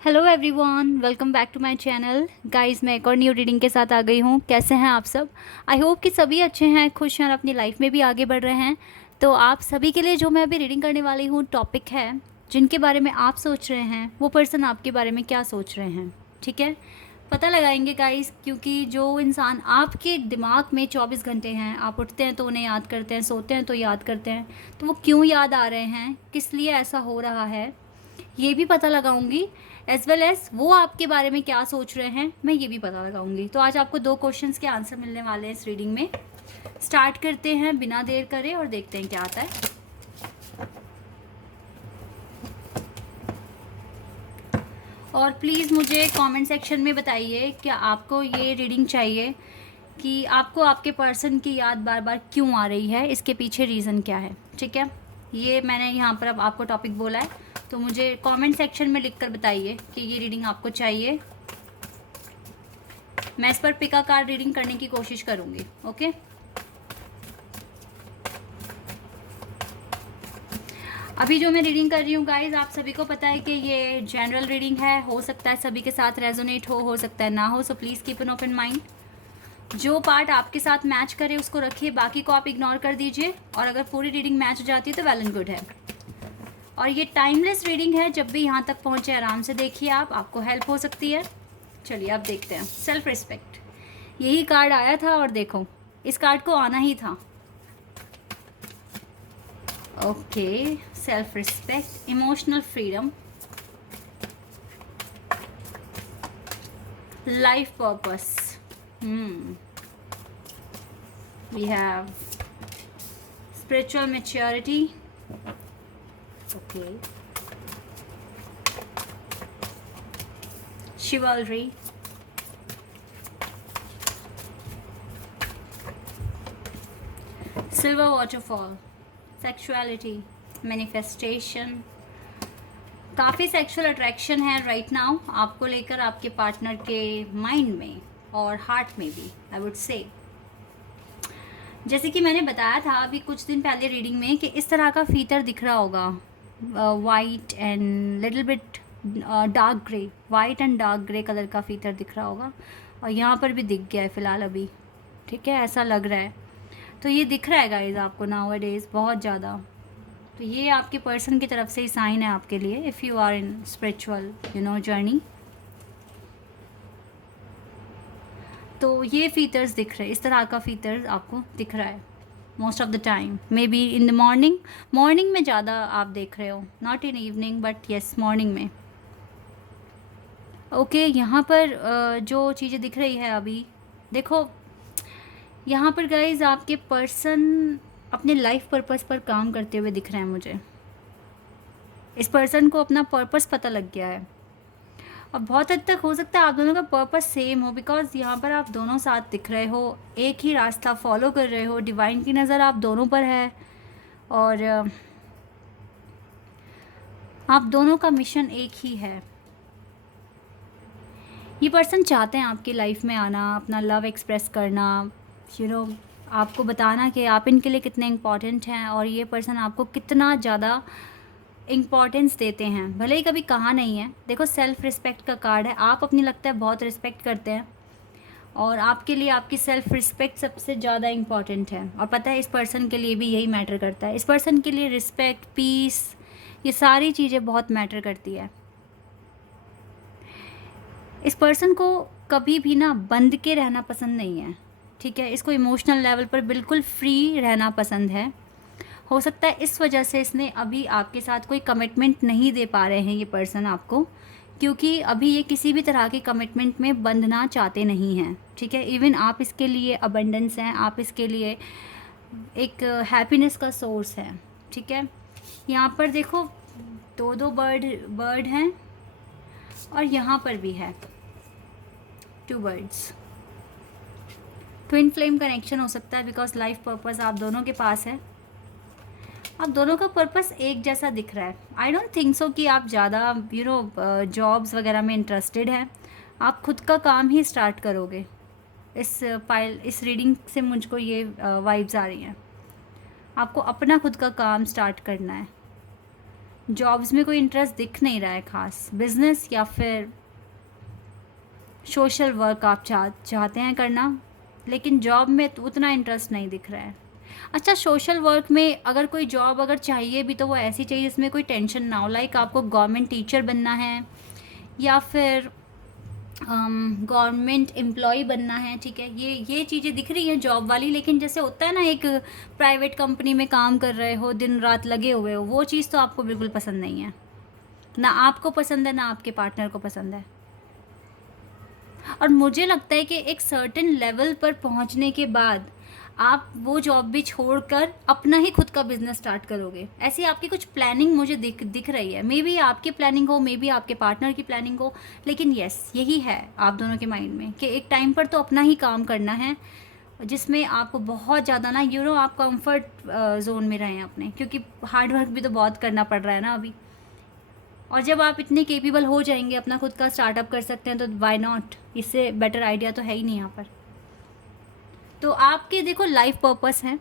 Hello everyone, welcome back to my channel. Guys, मैं एक और न्यू रीडिंग के साथ आ गई हूँ। कैसे हैं आप सब? आई होप कि सभी अच्छे हैं, खुश हैं और अपनी लाइफ में भी आगे बढ़ रहे हैं। तो आप सभी के लिए जो मैं अभी रीडिंग करने वाली हूँ टॉपिक है, जिनके बारे में आप सोच रहे हैं वो पर्सन आपके बारे में क्या सोच रहे हैं। ठीक है, पता लगाएंगे गाइस, क्योंकि जो इंसान आपके दिमाग में 24 घंटे हैं, आप उठते हैं तो उन्हें याद करते हैं, सोते हैं तो याद करते हैं, तो वो क्यों याद आ रहे हैं, किस लिए ऐसा हो रहा है, ये भी पता लगाऊंगी। एज वेल एज वो आपके बारे में क्या सोच रहे हैं, मैं ये भी पता लगाऊंगी। तो आज आपको 2 क्वेश्चंस के आंसर मिलने वाले हैं इस रीडिंग में। स्टार्ट करते हैं बिना देर करे और देखते हैं क्या आता है। और प्लीज़ मुझे कमेंट सेक्शन में बताइए कि आपको ये रीडिंग चाहिए, कि आपको आपके पर्सन की याद बार बार क्यों आ रही है, इसके पीछे रीज़न क्या है। ठीक है, ये मैंने यहाँ पर अब आपको टॉपिक बोला है, तो मुझे कमेंट सेक्शन में लिखकर बताइए कि ये रीडिंग आपको चाहिए। मैं इस पर पिका कार्ड रीडिंग करने की कोशिश करूँगी। ओके, अभी जो मैं रीडिंग कर रही हूँ गाइज, आप सभी को पता है कि ये जनरल रीडिंग है। हो सकता है सभी के साथ रेजोनेट हो सकता है ना हो, so please keep an open mind. जो पार्ट आपके साथ मैच करे उसको रखिए, बाकी को आप इग्नोर कर दीजिए। और अगर पूरी रीडिंग मैच हो जाती है तो वेल एंड गुड है। और ये टाइमलेस रीडिंग है, जब भी यहाँ तक पहुँचे आराम से देखिए, आपको हेल्प हो सकती है। चलिए अब देखते हैं। सेल्फ रिस्पेक्ट, यही कार्ड आया था और देखो, इस कार्ड को आना ही था। Okay, self respect, emotional freedom, life purpose, we have spiritual maturity, okay, chivalry, silver waterfall, sexuality, manifestation। काफ़ी सेक्सुअल अट्रैक्शन है राइट नाउ आपको लेकर, आपके पार्टनर के माइंड में और हार्ट में भी, आई वुड से। जैसे कि मैंने बताया था अभी कुछ दिन पहले रीडिंग में कि इस तरह का फीचर दिख रहा होगा, white and little bit dark grey, white and dark grey colour का फीचर दिख रहा होगा। और यहाँ पर भी दिख गया है फ़िलहाल अभी। ठीक है, ऐसा लग रहा है। तो ये दिख रहा है गाइज आपको नाउ डेज बहुत ज़्यादा। तो ये आपके पर्सन की तरफ से ही साइन है आपके लिए, if you are in spiritual journey. तो ये फीचर्स दिख रहे हैं, इस तरह का फीचर्स आपको दिख रहा है most of the time. May be in the morning में ज़्यादा आप देख रहे हो, not in evening but yes morning में। ओके, यहाँ पर जो चीज़ें दिख रही है अभी देखो, यहाँ पर गाइज आपके पर्सन अपने लाइफ पर्पस पर काम करते हुए दिख रहे हैं मुझे। इस पर्सन को अपना पर्पस पता लग गया है और बहुत हद तक हो सकता है आप दोनों का पर्पस सेम हो, बिकॉज यहाँ पर आप दोनों साथ दिख रहे हो, एक ही रास्ता फॉलो कर रहे हो, डिवाइन की नज़र आप दोनों पर है। और आप दोनों का मिशन एक ही है। ये पर्सन चाहते हैं आपकी लाइफ में आना, अपना लव एक्सप्रेस करना, आपको बताना कि आप इनके लिए कितने इम्पॉर्टेंट हैं और ये पर्सन आपको कितना ज़्यादा इम्पॉर्टेंस देते हैं, भले ही कभी कहा नहीं है। देखो, सेल्फ रिस्पेक्ट का कार्ड है, आप अपनी लगता है बहुत रिस्पेक्ट करते हैं और आपके लिए आपकी सेल्फ रिस्पेक्ट सबसे ज़्यादा इम्पॉर्टेंट है। और पता है इस पर्सन के लिए भी यही मैटर करता है। इस पर्सन के लिए रिस्पेक्ट, पीस, ये सारी चीज़ें बहुत मैटर करती है। इस पर्सन को कभी भी ना बंध के रहना पसंद नहीं है। ठीक है, इसको इमोशनल लेवल पर बिल्कुल फ्री रहना पसंद है। हो सकता है इस वजह से इसने अभी आपके साथ कोई कमिटमेंट नहीं दे पा रहे हैं ये पर्सन आपको, क्योंकि अभी ये किसी भी तरह के कमिटमेंट में बंधना चाहते नहीं हैं। ठीक है, इवन आप इसके लिए अबंडेंस हैं, आप इसके लिए एक हैप्पीनेस का सोर्स है। ठीक है, यहाँ पर देखो 2 बर्ड हैं और यहाँ पर भी है 2 बर्ड्स। ट्विन फ्लेम कनेक्शन हो सकता है, बिकॉज लाइफ पर्पस आप दोनों के पास है। आप दोनों का पर्पस एक जैसा दिख रहा है। आई डोंट थिंक सो कि आप ज़्यादा जॉब्स वगैरह में इंटरेस्टेड हैं। आप खुद का काम ही स्टार्ट करोगे। इस रीडिंग से मुझको ये वाइब्स आ रही हैं। आपको अपना खुद का काम स्टार्ट करना है। जॉब्स में कोई इंटरेस्ट दिख नहीं रहा है खास, बिजनेस या फिर सोशल वर्क आप चाहते हैं करना, लेकिन जॉब में तो उतना इंटरेस्ट नहीं दिख रहा है। अच्छा, सोशल वर्क में अगर कोई जॉब अगर चाहिए भी तो वो ऐसी चाहिए जिसमें कोई टेंशन ना हो, लाइक आपको गवर्नमेंट टीचर बनना है या फिर गवर्नमेंट एम्प्लॉय बनना है, ठीक है, ये चीज़ें दिख रही हैं जॉब वाली। लेकिन जैसे होता है ना, एक प्राइवेट कंपनी में काम कर रहे हो, दिन रात लगे हुए हो, वो चीज़ तो आपको बिल्कुल पसंद नहीं है, ना आपको पसंद है ना आपके पार्टनर को पसंद है। और मुझे लगता है कि एक सर्टेन लेवल पर पहुंचने के बाद आप वो जॉब भी छोड़कर अपना ही खुद का बिजनेस स्टार्ट करोगे। ऐसी आपकी कुछ प्लानिंग मुझे दिख रही है। मे बी आपकी प्लानिंग हो, मे बी आपके पार्टनर की प्लानिंग हो, लेकिन यस, यही है आप दोनों के माइंड में कि एक टाइम पर तो अपना ही काम करना है, जिसमें आपको बहुत ज़्यादा ना आप कंफर्ट जोन में रहें अपने, क्योंकि हार्ड वर्क भी तो बहुत करना पड़ रहा है ना अभी। और जब आप इतने केपेबल हो जाएंगे, अपना खुद का स्टार्टअप कर सकते हैं, तो वाई नॉट, इससे बेटर आइडिया तो है ही नहीं यहाँ पर। तो आपके देखो लाइफ पर्पस है,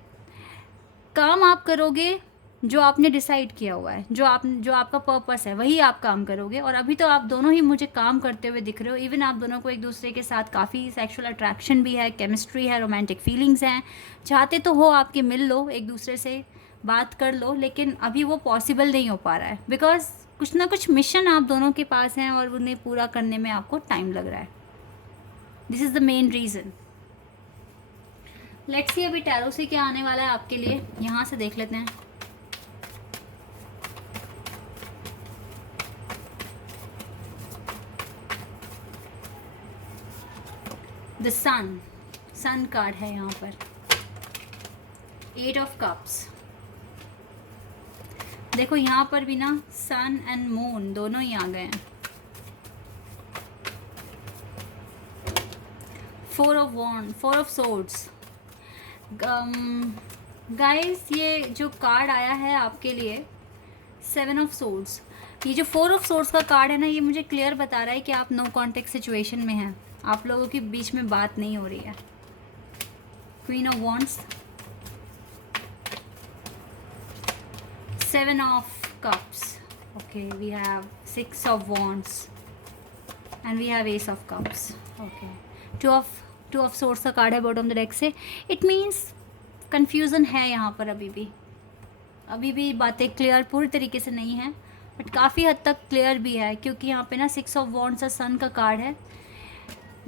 काम आप करोगे जो आपने डिसाइड किया हुआ है, जो आपका पर्पस है वही आप काम करोगे। और अभी तो आप दोनों ही मुझे काम करते हुए दिख रहे हो। इवन आप दोनों को एक दूसरे के साथ काफ़ी सेक्सुअल अट्रैक्शन भी है, केमिस्ट्री है, रोमांटिक फीलिंग्स हैं, चाहते तो हो आपके मिल लो, एक दूसरे से बात कर लो, लेकिन अभी वो पॉसिबल नहीं हो पा रहा है, बिकॉज कुछ ना कुछ मिशन आप दोनों के पास हैं और उन्हें पूरा करने में आपको टाइम लग रहा है। This is the main reason. Let's see अभी टैरो से क्या आने वाला है आपके लिए, यहाँ से देख लेते हैं। द सन कार्ड है यहाँ पर, 8 ऑफ कप्स। देखो यहाँ पर भी ना सन एंड मून दोनों ही आ गए हैं। 4 ऑफ सोर्ड्स। गाइस, ये जो कार्ड आया है आपके लिए 7 ऑफ सोर्ड्स, ये जो 4 ऑफ सोर्ड्स का कार्ड है ना, ये मुझे क्लियर बता रहा है कि आप नो कॉन्टेक्ट सिचुएशन में हैं, आप लोगों के बीच में बात नहीं हो रही है। Queen of wands, 7 of cups, okay, we have 6 of wands and we have ace of cups, okay. Two of swords का कार्ड है बॉटम द डेक से। इट मीन्स कन्फ्यूज़न है यहाँ पर, अभी भी बातें क्लियर पूरी तरीके से नहीं है, बट काफ़ी हद तक क्लियर भी है, क्योंकि यहाँ पे ना 6 ऑफ वॉन्ड्स और सन का कार्ड है।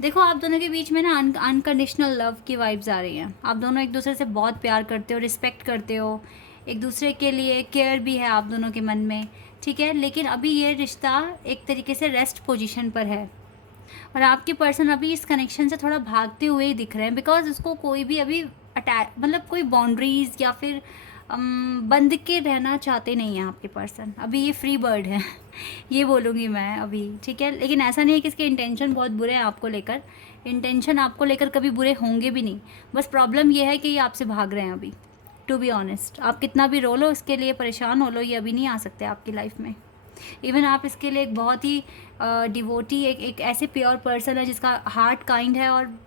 देखो आप दोनों के बीच में ना अनकंडीशनल लव की वाइब्स आ रही हैं। आप दोनों एक दूसरे से बहुत प्यार करते हो, रिस्पेक्ट करते हो, एक दूसरे के लिए केयर भी है आप दोनों के मन में, ठीक है। लेकिन अभी ये रिश्ता एक तरीके से रेस्ट पोजीशन पर है और आपके पर्सन अभी इस कनेक्शन से थोड़ा भागते हुए ही दिख रहे हैं, बिकॉज उसको कोई भी अभी मतलब कोई बाउंड्रीज़ या फिर बंध के रहना चाहते नहीं हैं आपके पर्सन। अभी ये फ्री बर्ड है ये बोलूँगी मैं अभी, ठीक है। लेकिन ऐसा नहीं है कि इसके इंटेंशन बहुत बुरे हैं आपको लेकर, इंटेंशन आपको लेकर कभी बुरे होंगे भी नहीं, बस प्रॉब्लम ये है कि ये आपसे भाग रहे हैं अभी। टू बी ऑनेस्ट, आप कितना भी रो लो, इसके लिए परेशान हो लो, ये अभी नहीं आ सकते आपकी लाइफ में। इवन आप इसके लिए एक बहुत ही डिवोटी, एक ऐसे प्योर पर्सन है जिसका हार्ट काइंड है, और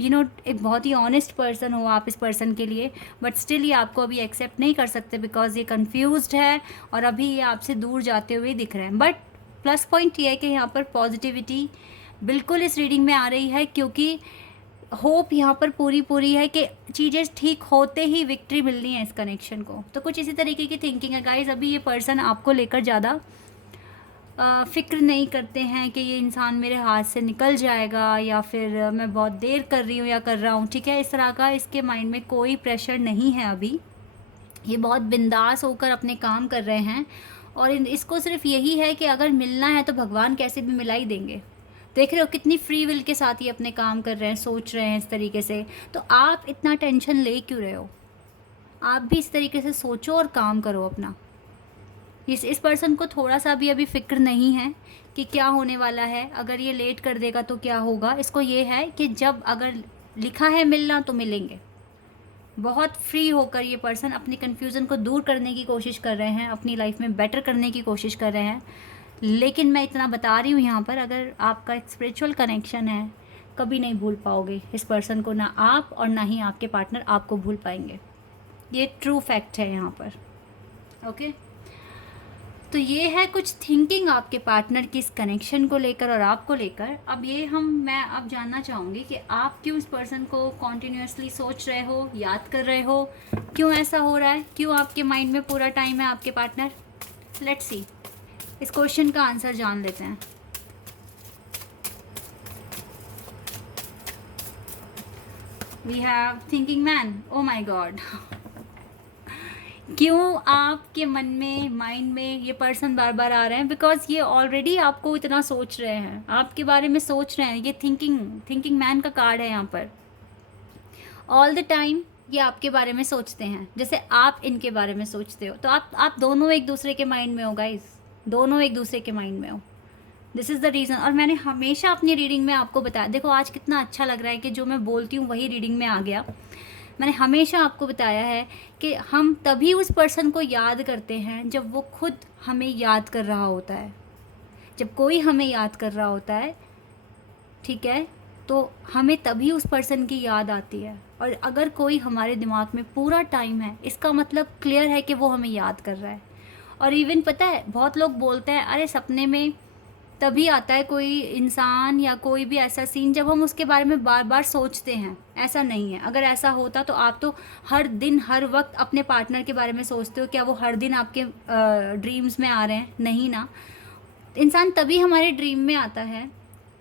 एक बहुत ही ऑनेस्ट पर्सन हो आप इस पर्सन के लिए, बट स्टिल ये आपको अभी एक्सेप्ट नहीं कर सकते बिकॉज ये कंफ्यूज्ड है और अभी ये आपसे दूर जाते हुए दिख रहे हैं। बट प्लस पॉइंट ये है कि यहाँ पर पॉजिटिविटी बिल्कुल इस रीडिंग में आ रही है, क्योंकि होप यहाँ पर पूरी है कि चीज़ें ठीक होते ही विक्ट्री मिलनी है इस कनेक्शन को। तो कुछ इसी तरीके की थिंकिंग है गाइज। अभी ये पर्सन आपको लेकर ज़्यादा फ़िक्र नहीं करते हैं कि ये इंसान मेरे हाथ से निकल जाएगा या फिर मैं बहुत देर कर रही हूँ या कर रहा हूँ, ठीक है। इस तरह का इसके माइंड में कोई प्रेशर नहीं है अभी। ये बहुत बिंदास होकर अपने काम कर रहे हैं और इसको सिर्फ यही है कि अगर मिलना है तो भगवान कैसे भी मिला ही देंगे। देख रहे हो कितनी फ्री विल के साथ ही अपने काम कर रहे हैं, सोच रहे हैं इस तरीके से। तो आप इतना टेंशन ले क्यों रहे हो? आप भी इस तरीके से सोचो और काम करो अपना। इस पर्सन को थोड़ा सा भी अभी फ़िक्र नहीं है कि क्या होने वाला है, अगर ये लेट कर देगा तो क्या होगा। इसको ये है कि जब अगर लिखा है मिलना तो मिलेंगे। बहुत फ्री होकर ये पर्सन अपनी कन्फ्यूज़न को दूर करने की कोशिश कर रहे हैं, अपनी लाइफ में बेटर करने की कोशिश कर रहे हैं। लेकिन मैं इतना बता रही हूँ यहाँ पर, अगर आपका एक स्पिरिचुअल कनेक्शन है, कभी नहीं भूल पाओगे इस पर्सन को, ना आप और ना ही आपके पार्टनर आपको भूल पाएंगे। ये ट्रू फैक्ट है यहाँ पर, ओके। तो ये है कुछ थिंकिंग आपके पार्टनर की इस कनेक्शन को लेकर और आपको लेकर। अब मैं अब जानना चाहूँगी कि आप क्यों इस पर्सन को कॉन्टिन्यूसली सोच रहे हो, याद कर रहे हो, क्यों ऐसा हो रहा है, क्यों आपके माइंड में पूरा टाइम है आपके पार्टनर। लेट्स सी, इस क्वेश्चन का आंसर जान लेते हैं। We have thinking man. Oh my god, क्यों आपके मन में, माइंड में ये पर्सन बार बार आ रहे हैं? बिकॉज ये ऑलरेडी आपको इतना सोच रहे हैं, आपके बारे में सोच रहे हैं। ये थिंकिंग मैन का कार्ड है यहाँ पर। ऑल द टाइम ये आपके बारे में सोचते हैं, जैसे आप इनके बारे में सोचते हो। तो आप दोनों एक दूसरे के माइंड में हो गाइस, दोनों एक दूसरे के माइंड में हो। This is the reason. और मैंने हमेशा अपनी रीडिंग में आपको बताया, देखो आज कितना अच्छा लग रहा है कि जो मैं बोलती हूँ वही रीडिंग में आ गया। मैंने हमेशा आपको बताया है कि हम तभी उस पर्सन को याद करते हैं जब वो खुद हमें याद कर रहा होता है। जब कोई हमें याद कर रहा होता है, ठीक है, तो हमें तभी उस पर्सन की याद आती है। और अगर कोई हमारे दिमाग में पूरा टाइम है, इसका मतलब क्लियर है कि वो हमें याद कर रहा है। और इवन पता है, बहुत लोग बोलते हैं अरे सपने में तभी आता है कोई इंसान या कोई भी ऐसा सीन जब हम उसके बारे में बार बार सोचते हैं। ऐसा नहीं है। अगर ऐसा होता तो आप तो हर दिन हर वक्त अपने पार्टनर के बारे में सोचते हो। क्या वो हर दिन आपके ड्रीम्स में आ रहे हैं? नहीं ना। इंसान तभी हमारे ड्रीम में आता है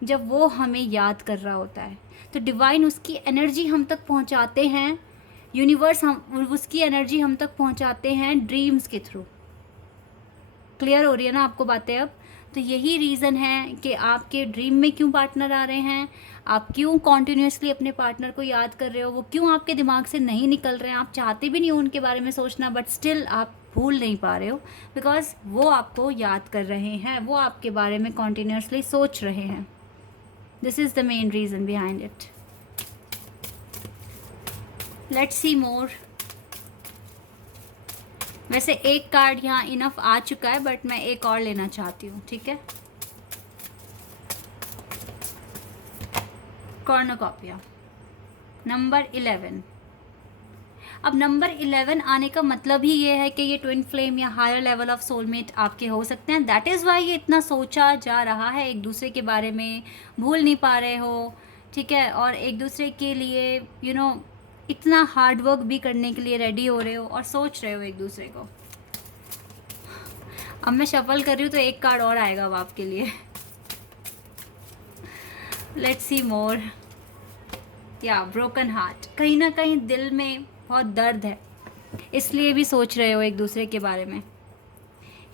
जब वो हमें याद कर रहा होता है। तो डिवाइन उसकी एनर्जी हम तक पहुंचाते हैं, यूनिवर्स हम उसकी एनर्जी हम तक पहुंचाते हैं ड्रीम्स के थ्रू। क्लियर हो रही है ना आपको बातें अब? तो यही रीज़न है कि आपके ड्रीम में क्यों पार्टनर आ रहे हैं, आप क्यों कॉन्टिन्यूसली अपने पार्टनर को याद कर रहे हो, वो क्यों आपके दिमाग से नहीं निकल रहे हैं। आप चाहते भी नहीं हो उनके बारे में सोचना, बट स्टिल आप भूल नहीं पा रहे हो, बिकॉज वो आपको याद कर रहे हैं, वो आपके बारे में कॉन्टिन्यूसली सोच रहे हैं। This is the main reason behind it. Let's see more. वैसे एक कार्ड यहाँ इनफ आ चुका है, बट मैं एक और लेना चाहती हूँ, ठीक है। Cornucopia number 11। अब नंबर 11 आने का मतलब ही ये है कि ये ट्विन फ्लेम या हायर लेवल ऑफ सोलमेट आपके हो सकते हैं। दैट इज़ वाई ये इतना सोचा जा रहा है, एक दूसरे के बारे में भूल नहीं पा रहे हो, ठीक है, और एक दूसरे के लिए इतना हार्ड वर्क भी करने के लिए रेडी हो रहे हो और सोच रहे हो एक दूसरे को। अब मैं शफल कर रही हूँ तो एक कार्ड और आएगा अब आपके लिए। लेट्स सी मोर। या ब्रोकन हार्ट, कहीं ना कहीं दिल में बहुत दर्द है, इसलिए भी सोच रहे हो एक दूसरे के बारे में।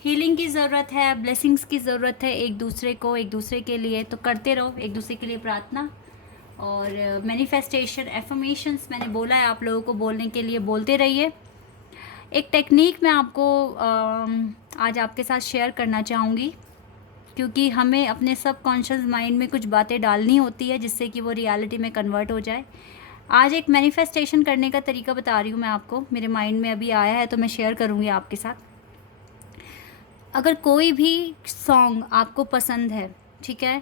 हीलिंग की ज़रूरत है, ब्लेसिंग्स की ज़रूरत है एक दूसरे को, एक दूसरे के लिए। तो करते रहो एक दूसरे के लिए प्रार्थना और मैनिफेस्टेशन, एफर्मेशंस मैंने बोला है आप लोगों को बोलने के लिए, बोलते रहिए। एक टेक्निक मैं आपको आज आपके साथ शेयर करना चाहूँगी, क्योंकि हमें अपने सबकॉन्शियस माइंड में कुछ बातें डालनी होती है जिससे कि वो रियलिटी में कन्वर्ट हो जाए। आज एक मैनिफेस्टेशन करने का तरीका बता रही हूँ मैं आपको, मेरे माइंड में अभी आया है तो मैं शेयर करूँगी आपके साथ। अगर कोई भी सॉन्ग आपको पसंद है, ठीक है,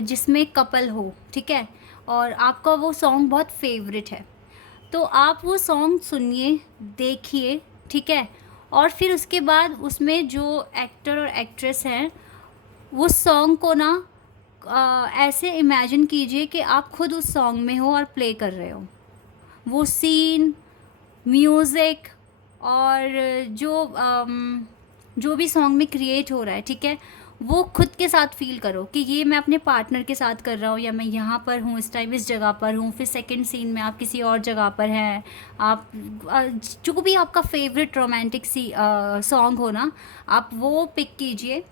जिसमें कपल हो, ठीक है, और आपका वो सॉन्ग बहुत फेवरेट है, तो आप वो सॉन्ग सुनिए, देखिए, ठीक है, और फिर उसके बाद उसमें जो एक्टर और एक्ट्रेस हैं वो सॉन्ग को ना ऐसे इमेजिन कीजिए कि आप खुद उस सॉन्ग में हो और प्ले कर रहे हो। वो सीन, म्यूज़िक और जो भी सॉन्ग में क्रिएट हो रहा है, ठीक है, वो खुद के साथ फील करो कि ये मैं अपने पार्टनर के साथ कर रहा हूँ, या मैं यहाँ पर हूँ, इस टाइम इस जगह पर हूँ। फिर सेकंड सीन में आप किसी और जगह पर हैं। आप जो भी आपका फेवरेट रोमांटिक सॉन्ग हो ना, आप वो पिक कीजिए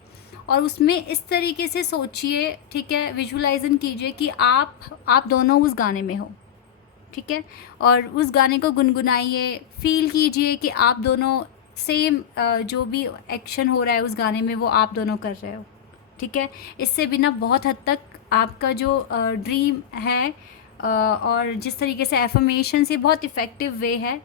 और उसमें इस तरीके से सोचिए, ठीक है, विजुअलाइजन कीजिए कि आप दोनों उस गाने में हो, ठीक है, और उस गाने को गुनगुनाइए, फील कीजिए कि आप दोनों सेम जो भी एक्शन हो रहा है उस गाने में वो आप दोनों कर रहे हो, ठीक है। इससे भी ना बहुत हद तक आपका जो ड्रीम है और जिस तरीके से एफर्मेशन से बहुत इफ़ेक्टिव वे है,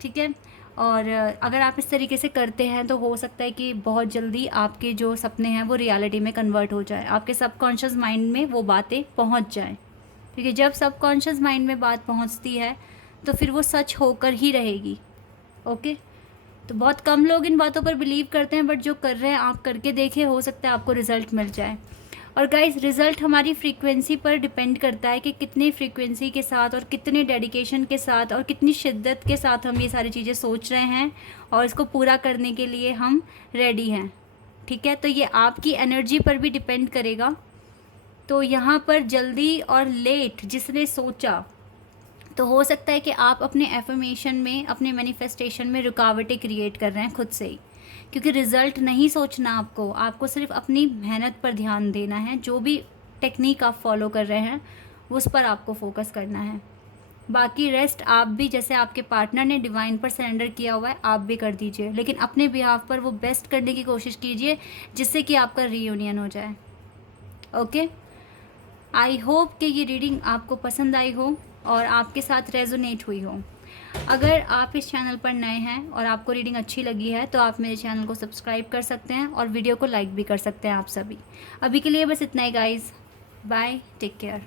ठीक है। और अगर आप इस तरीके से करते हैं तो हो सकता है कि बहुत जल्दी आपके जो सपने हैं वो रियलिटी में कन्वर्ट हो जाए, आपके सबकॉन्शियस माइंड में वो बातें पहुंच जाएं, क्योंकि जब सबकॉन्शियस माइंड में बात पहुंचती है तो फिर वो सच होकर ही रहेगी। ओके, तो बहुत कम लोग इन बातों पर बिलीव करते हैं, बट जो कर रहे हैं आप करके देखें, हो सकता है आपको रिज़ल्ट मिल जाए। और गाइस, रिज़ल्ट हमारी फ्रीक्वेंसी पर डिपेंड करता है कि कितनी फ्रीक्वेंसी के साथ और कितने डेडिकेशन के साथ और कितनी शिद्दत के साथ हम ये सारी चीज़ें सोच रहे हैं और इसको पूरा करने के लिए हम रेडी हैं। ठीक है, तो ये आपकी एनर्जी पर भी डिपेंड करेगा। तो यहाँ पर जल्दी और लेट जिसने सोचा, तो हो सकता है कि आप अपने एफर्मेशन में, अपने मैनिफेस्टेशन में रुकावटें क्रिएट कर रहे हैं खुद से ही, क्योंकि रिज़ल्ट नहीं सोचना आपको सिर्फ अपनी मेहनत पर ध्यान देना है। जो भी टेक्निक आप फॉलो कर रहे हैं उस पर आपको फोकस करना है। बाकी रेस्ट आप भी, जैसे आपके पार्टनर ने डिवाइन पर सरेंडर किया हुआ है, आप भी कर दीजिए, लेकिन अपने बिहाफ पर वो बेस्ट करने की कोशिश कीजिए जिससे कि आपका रीयूनियन हो जाए। ओके, आई होप कि ये रीडिंग आपको पसंद आई हो और आपके साथ रेजोनेट हुई हो। अगर आप इस चैनल पर नए हैं और आपको रीडिंग अच्छी लगी है तो आप मेरे चैनल को सब्सक्राइब कर सकते हैं और वीडियो को लाइक भी कर सकते हैं आप सभी। अभी के लिए बस इतना ही गाइस, बाय, टेक केयर।